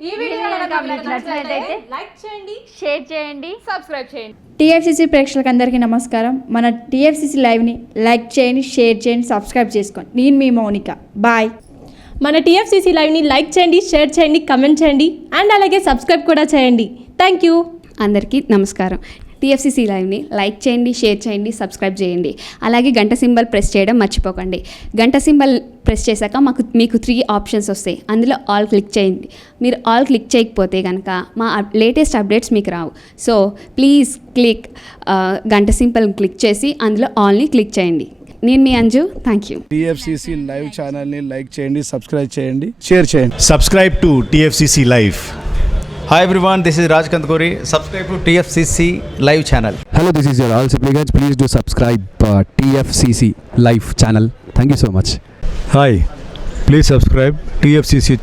ఈ వీడియో నచ్చినట్లయితే లైక్ చేయండి, షేర్ చేయండి, సబ్స్క్రైబ్ చేయండి. టీఎఫ్సీసీ ప్రేక్షకులందరికీ నమస్కారం. మన టీఎఫ్సీసీ లైవ్ని లైక్ చేయండి, షేర్ చేయండి, సబ్స్క్రైబ్ చేసుకోండి. నేను మీ మౌనిక. బాయ్. మన టీఎఫ్సీసీ లైవ్ని లైక్ చేయండి, షేర్ చేయండి, కమెంట్ చేయండి అండ్ అలాగే సబ్స్క్రైబ్ కూడా చేయండి. Thank you. అందరికీ నమస్కారం. టీఎఫ్సీసీ లైవ్ని లైక్ చేయండి, షేర్ చేయండి, సబ్స్క్రైబ్ చేయండి. అలాగే గంట సింబల్ ప్రెస్ చేయడం మర్చిపోకండి. గంట సింబల్ ప్రెస్ చేశాక మీకు 3 ఆప్షన్స్ వస్తాయి. అందులో ఆల్ క్లిక్ చేయండి. మీరు ఆల్ క్లిక్ చేయకపోతే కనుక మా లేటెస్ట్ అప్డేట్స్ మీకు రావు. సో ప్లీజ్ క్లిక్ గంట సింబల్ క్లిక్ చేసి అందులో ఆల్ని క్లిక్ చేయండి. నేను మీ Anju. Thank you. TFCC live ఛానల్ని లైక్ చేయండి, సబ్స్క్రైబ్ చేయండి, షేర్ చేయండి. Subscribe to TFCC Live. Hi everyone, this is Raj Kantkori. Subscribe to TFCC Live channel. Hello, this is your Rahul Sipligunj. Please do subscribe TFCC Live channel. Thank you so much. Hi, please subscribe TFCC.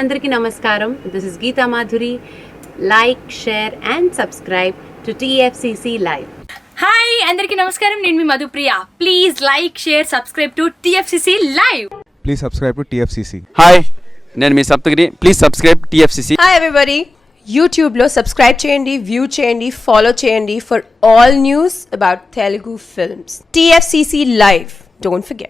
Andariki namaskaram. This is Geeta Madhuri. Like, share and subscribe to TFCC Live. Hi అందరికీ నమస్కారం. నేను మీ Madhupriya. Please like, share, subscribe to TFCC live. Please subscribe to TFCC. Hi, నేను మీ Saptagiri. Please subscribe TFCC. Hi everybody. యూట్యూబ్లో subscribe చేయండి, view చేయండి, follow చేయండి for all news about Telugu films. TFCC Live. Don't forget.